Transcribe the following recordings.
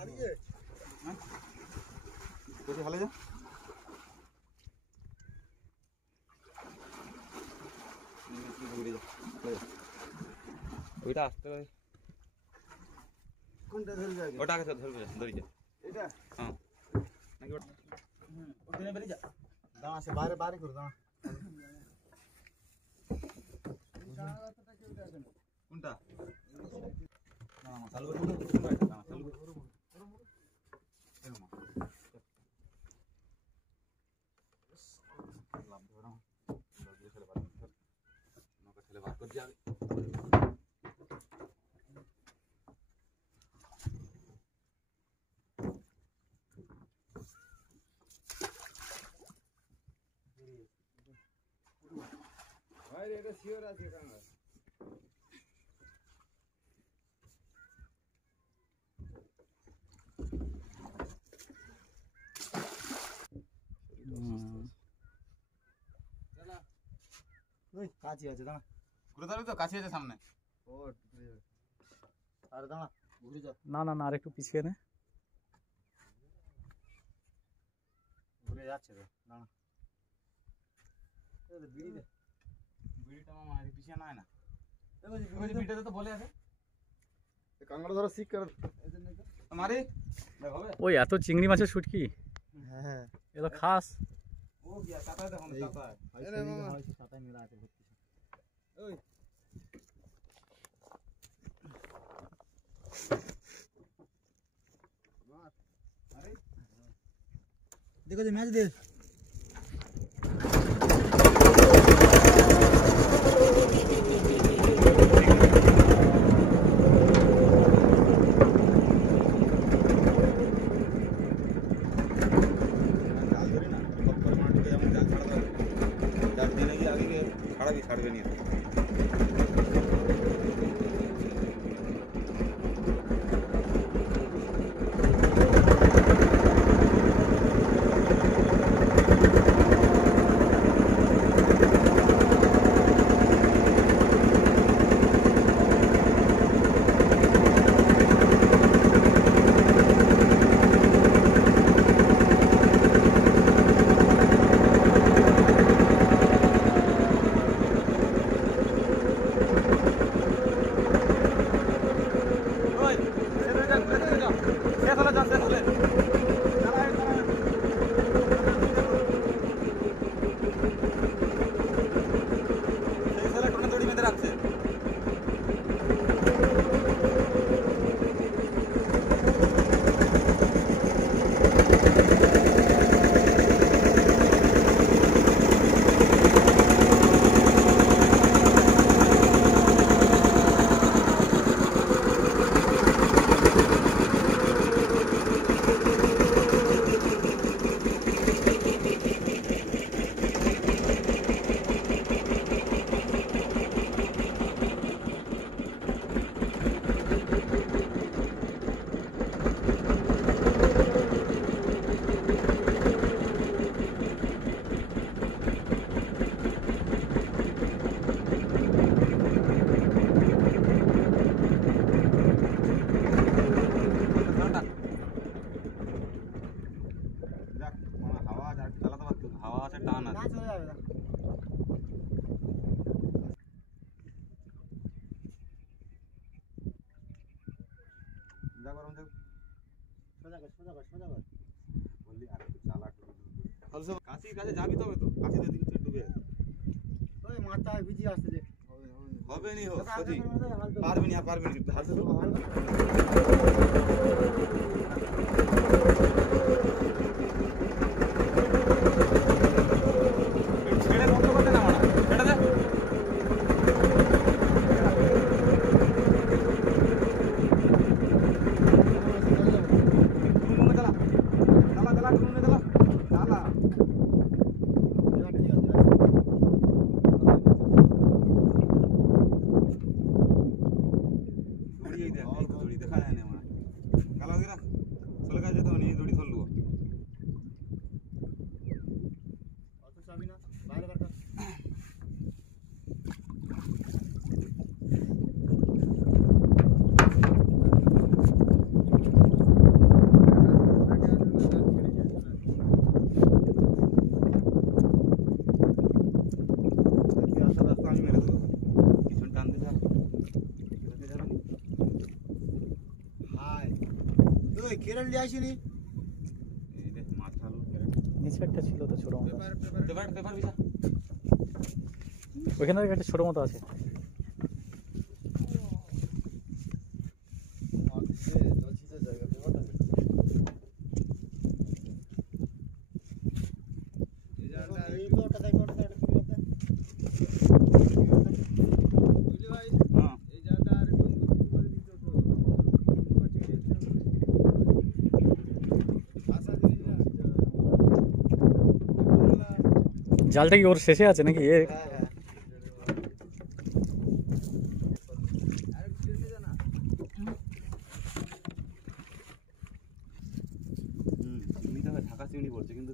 কোথায় ভালো যা ওইটা আসতে হবে কোনটা ধরবে আগে ওটা আগে ধরবে ধরি যা এটা হ্যাঁ নাকি ওটা ওখানে বেরিয়ে যা দাঁড়া সে বাইরে বাইরে করে দাঁড়া কোনটা না না চালু করে না চালু করে লাভ ধরো না ছেলে বার করে যাবে ভাই এটা শিওর আছে কাঙ্গা চলা ওই কাছে আছে দাঁড়া ঘুরে দাঁড়াবি তো কাছে আছে সামনে ও আরে দাঁড়া ঘুরে যা না না না আর একটু পিছিয়ে নে ঘুরে যাচ্ছে তো দাঁড়া এই বিড়ি দে বিড়িটা মামা আর পিছিয়ে না হয় না ওই বিড়িটা তো বলে আছে এই কাঙ্গাড়া ধরো শিখ কর মারি দেখ হবে ওই এত চিংড়ি মাছের শুটকি হ্যাঁ হ্যাঁ এ তো খাস ও গিয়া কাটা দেখো না কাটা আরে মামা হয়তো কাটায় মেলা আছে ভর্তি ওই আরে देखो जो मैच दे ছাড়বে না কাশির কাছে যাবি তবে তো কাশির দিকে ডুবে ওই মাথায় ভিজি আসছে যে হবে নি হোক পারবি না পারবি না হাতে তো ছেড়ে বন্ধ করতে না মারা ছেড়ে দে দেখা যায় না ওই কেরল নিয়ে আসিনি এই দেখ মাছ আলু নিচে একটা ছিল তো ছোট মতো পেপার পেপার বিছা ওইখানে একটা ছোট মতো আছে জালটা কি ওর শেষে আছে নাকি এ ঢাকা চিংড়ি পড়ছে কিন্তু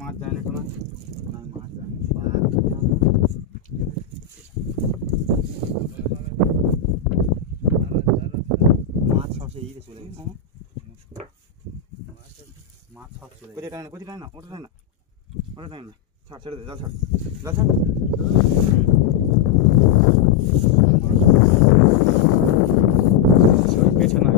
মাছ যায় না কোনো মাছ যায় মাছ সব সেই চলে গেছে মাছ সব চলে গেছে কোথায় টানে না ওটা টানে না ওটা টানে না ছাড় ছেড়ে দে জাল ছাড় জাল ছাড় পেছনে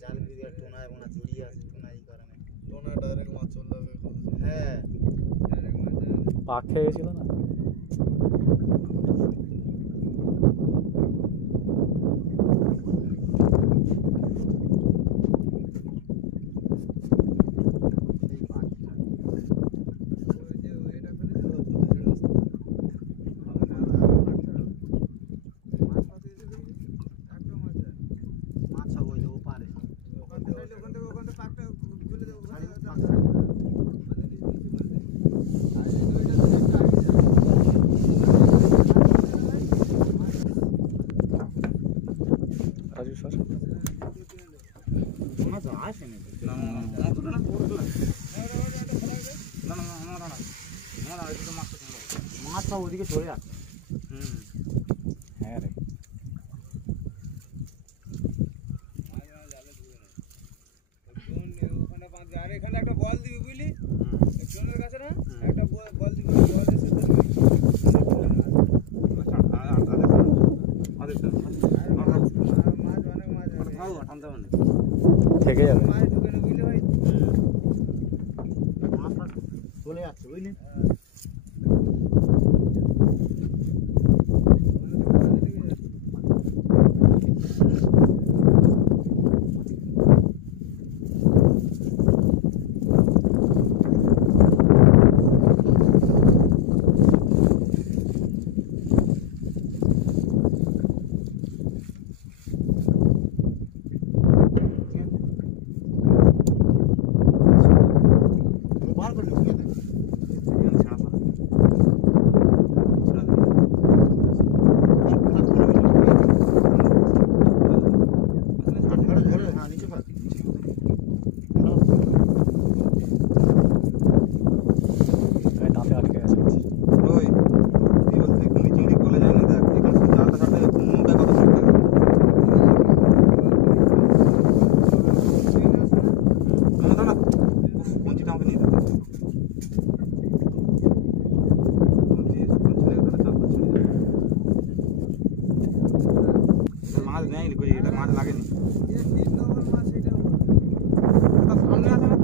জাল ভিড়ে টোনায় বোনা জড়িয়ে আছে টোনা এই কারণে টোনা ডাইরেক্ট মাছ চলে যাবে হ্যাঁ ডাইরেক্ট মাছ পাক খেয়ে গেছিল না রাজু স্যার মাছ আসে না না না না মাছ সব ওদিকে চলে যাচ্ছে হ্যাঁ রে এখানে একটা বল দিবি বুঝলি জনের কাছে না একটা বল দিবি থেকে যাবে মাছ ঢুকে না বুঝলি ভাই মাছ চলে যাচ্ছে বুঝলি দাঁতে আটকে গেছে মাছ নেয়নি এটা মাছ লাগেনি সামনে আছে না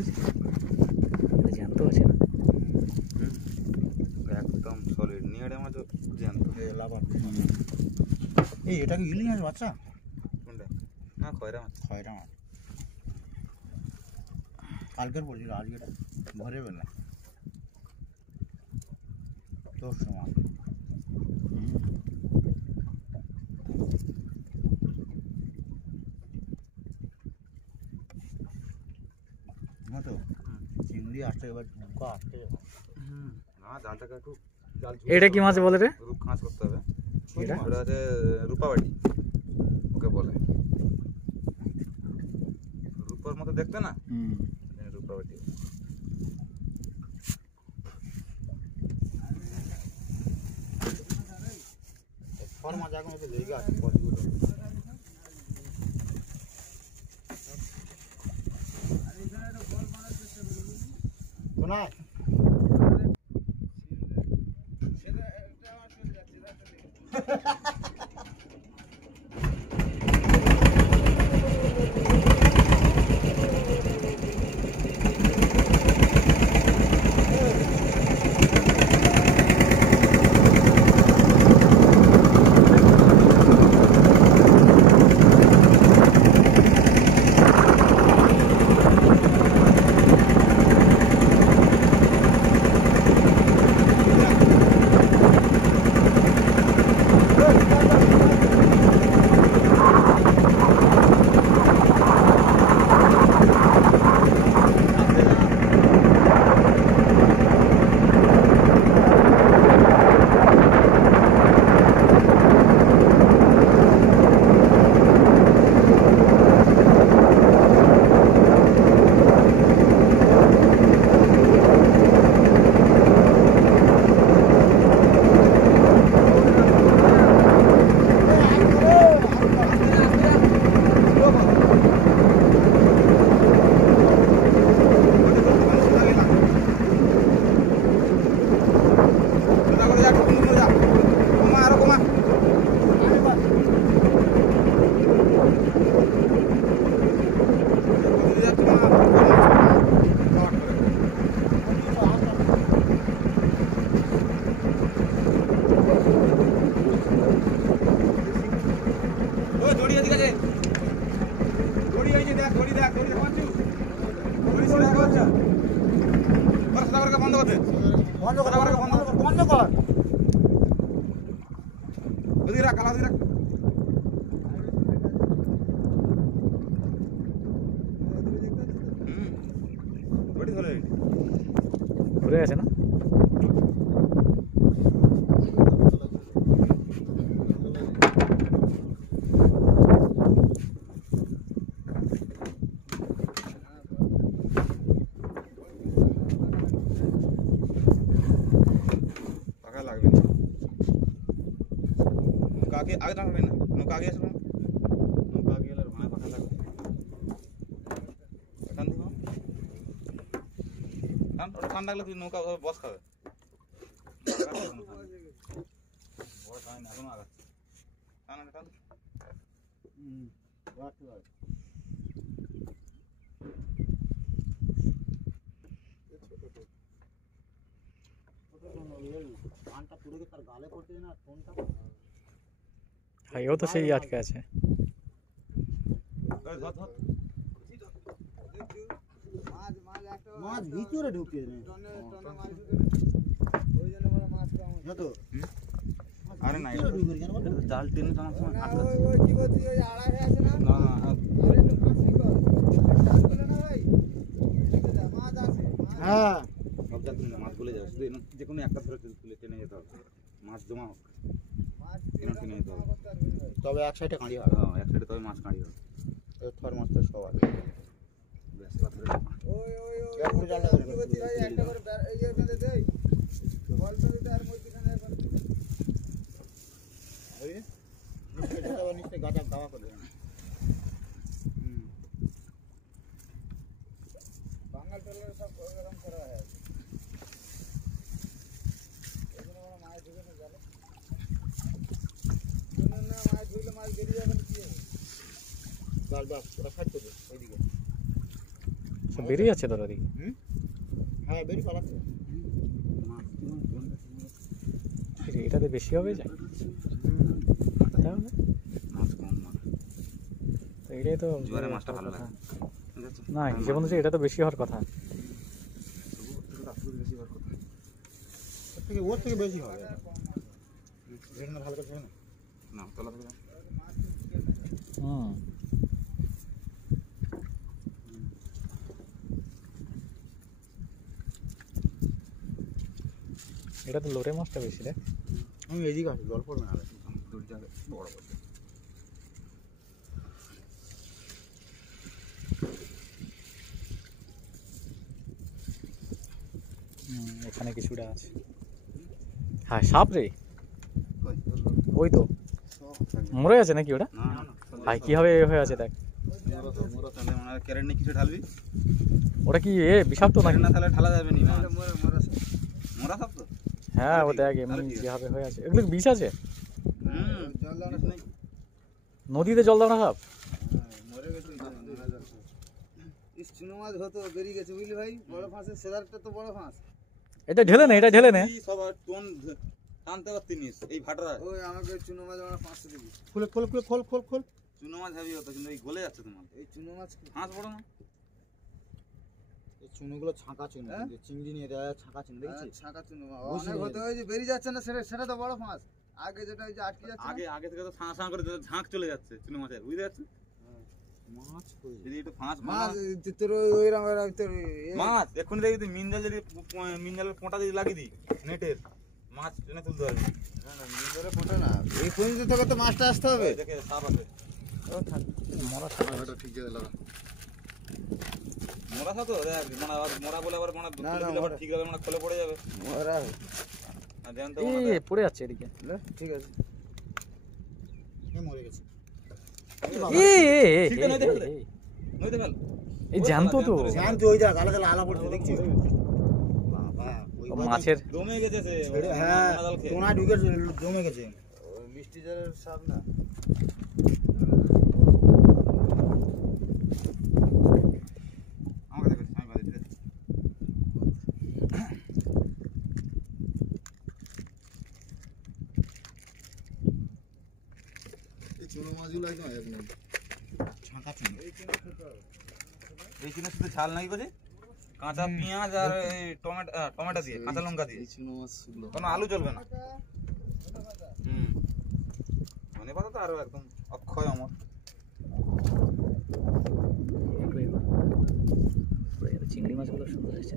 আছে? এটা জ্যান্ত আছে না? একদম সলিড নিয়ে মাছ জ্যান্ত। এই এটা কি ইলিশ মাছ বাচ্চা? কোনটা? না খয়রা মাছ। খয়রা মাছ কালকের পড়ছিল, আজকে এটা ভরে বেলা তোর সময়। তো চিংড়ি আসতে এবার নৌকা আসতে না জালটাকে একটু জাল এটা কি মাছ বলে রে? রূপ খাঁজ করতে হবে। এটা? ওটা হচ্ছে রূপাবাটি ওকে বলে। রূপার মতো দেখতে না, রূপাবাটি। ফর মাছ এখন একটু লেগে আছে কতগুলো। শোনায় বন্ধ কর। ওদিকে রাখ, কালা ওদিকে রাখ। বড়ি ধরে ঘুরে গেছে না? পাকা লাগবে না। নৌকা আগে আগে টানবে না, নৌকা আগে আসবে না। নৌকা আগে এলে ভাড়া পাকা লাগবে। টান দিব। টান, ওটা টান লাগলে তুই নৌকা বস খাবে। বড় টান না, এখনো আগাচ্ছে। টান আগে টান। হ্যাঁ, এও তো সেই আটকে আছে। ধর ধর। মাছ ভিতরে ঢুকিয়ে নেই যত আরে না, এটা তো জাল টেনে টানার সময় আটকাচ্ছে। না না, হ্যাঁ সব জাল তুলে না, মাছ গলে যাবে। শুধু যে কোনো একটা ধরে তুলে টেনে যেতে হবে। মাছ জমা হোক, টেনে যেতে হবে। তবে এক সাইডে কাঁড়ি হবে। হ্যাঁ, এক সাইডে তবে মাছ কাঁড়ি হবে। থর মাছটা সব আছে। ব্যাস, পাথরে গাঁজা খাওয়া করে বাঙাল টেলার সব ওরকম করা হয়। এখানে কোনো মাছ ঢুকে না জালে। শুনুন না, মাছ ঢুকলে মাছ বেরিয়ে যাবে না, কি হবে? বাস বাস ওরা সাইড করবে ওইদিকে বেরিয়ে যাচ্ছে তোর ওদিকে। হ্যাঁ বেরি পালাচ্ছে। এটাতে বেশি হবে যায় তাহলে মাছ কম মাছ তো এটাই তো জোয়ারে মাছটা ভালো লাগে। না হিসেবে বলছে এটা তো বেশি হওয়ার কথা। ওর থেকে বেশি হবে। ধরে না ভালো করে ধরে না। না তলা থেকে হুম এটা তো লোটে মাছটা বেশি রে। আমি এদিকে আসি জল পড়বে না। দূর যাবে বড় বড় এখানে কিছুটা আছে। হ্যাঁ সাপ রে, ওই তো মরে আছে নাকি ওটা? না না ভাই কিভাবে এ হয়ে আছে দেখ। মোরা তাহলে মনে হয় ক্যারেট নিয়ে কিছু ঢালবি। ওটা কি এ বিষাক্ত নাকি? না তাহলে ঢালা যাবে নি মাছ। মোরা সব তো হ্যাঁ ও দেখ এমনি যেভাবে হয়ে আছে। এগুলো কি বিষ আছে? জল দাও না নেই। নদীতে জল দাও না সাপ? মরে গেছে চুনো মাছ হতো বেরিয়ে গেছে বুঝলি ভাই। বড় ফাঁসের সেদারটা তো বড় ফাঁস। এটা ঢেলে নে, এটা ঢেলে নে। সব টোন টানতে পারতি নিস এই ভাটরা। ওই আমাকে চুনো মাছ আমরা 500 দিবি। খোল খোল খোল খোল খোল খোল। চুনো মাছ হেভি হতো কিন্তু এই গলে যাচ্ছে তোমার। এই চুনো মাছ হাঁস বড় না। এই চুনোগুলো ছাঁকা চুনো, চিংড়ি নিয়ে দেয় ছাঁকা চুনো দেখেছিস? ছাকা চুনো অনেক হতো। ওই যে বেরিয়ে যাচ্ছে না সেটা তো বড় ফাঁস। আগে যেটা ওই যে আটকে যাচ্ছে আগে আগে থেকে তো ছাঁ ছাঁ করে ঝাঁক চলে যাচ্ছে চুনো মাছের, বুঝতে পারছিস? মাছ কই? যদি একটু ফাঁস মাছ তোর ওইরকম তোর মাছ এক্ষুনি দেখবি তুই মিনজাল যদি মিনজালের পোঁটা যদি লাগিয়ে দিই নেটের, মাছ টেনে তুলতে পারবি। না না মিন্দরে ফোটা না। এই পর্যন্ত থেকে তো মাছটা আসতে হবে। দেখে সাপ আছে। মরা সাপ। ঠিক জায়গায় লাগা। মোরা সাপ তো দেখ মানে আবার মোরা বলে আবার মানে না, তুলে দিলে আবার ঠিক হবে মানে খোলে পড়ে যাবে। ওরা আর জ্যান্ত এ মনে পড়ে যাচ্ছে এদিকে। ঠিক আছে। মরে গেছে। এ এ এ, ঠিক আছে, নইতে ফেল দে। এ, নইতে ফেল। এই জ্যান্ত তো। জ্যান্ত ওই দেখ আলাদা আলা পড়ছে দেখছিস? বাবা ওই ও মাছের দমে গেছে সে। হ্যাঁ জাল খেয়ে। টোনা ঢুকে জমে গেছে। ওই মিষ্টি জলের সাপ না। আমাকে দেখো আমি বাদে দিতে। এই চুনো মাছগুলো একদম ছাঁকা চুনো। এই চিনে শুধু ঝাল নাই করে কাঁচা পেঁয়াজ আর এই টমেটো দিয়ে কাঁচা লঙ্কা দিয়ে। এই চুনো মাছগুলো কোনো আলু চলবে না। ধনে পাতা তো আরো একদম অক্ষয় অমর। চিংড়ি মাছগুলো সুন্দর হয়েছে।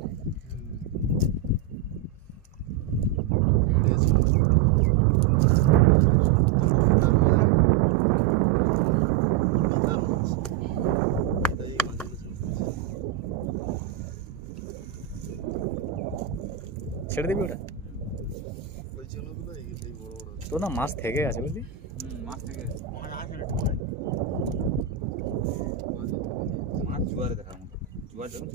ছেড়ে দিবি ওটা? তো না মাছ থেকে আছে বুঝলি। মাছ থেকে মাছ আছে না মাছ জোয়ারে দেখার মতো জোয়ার যখন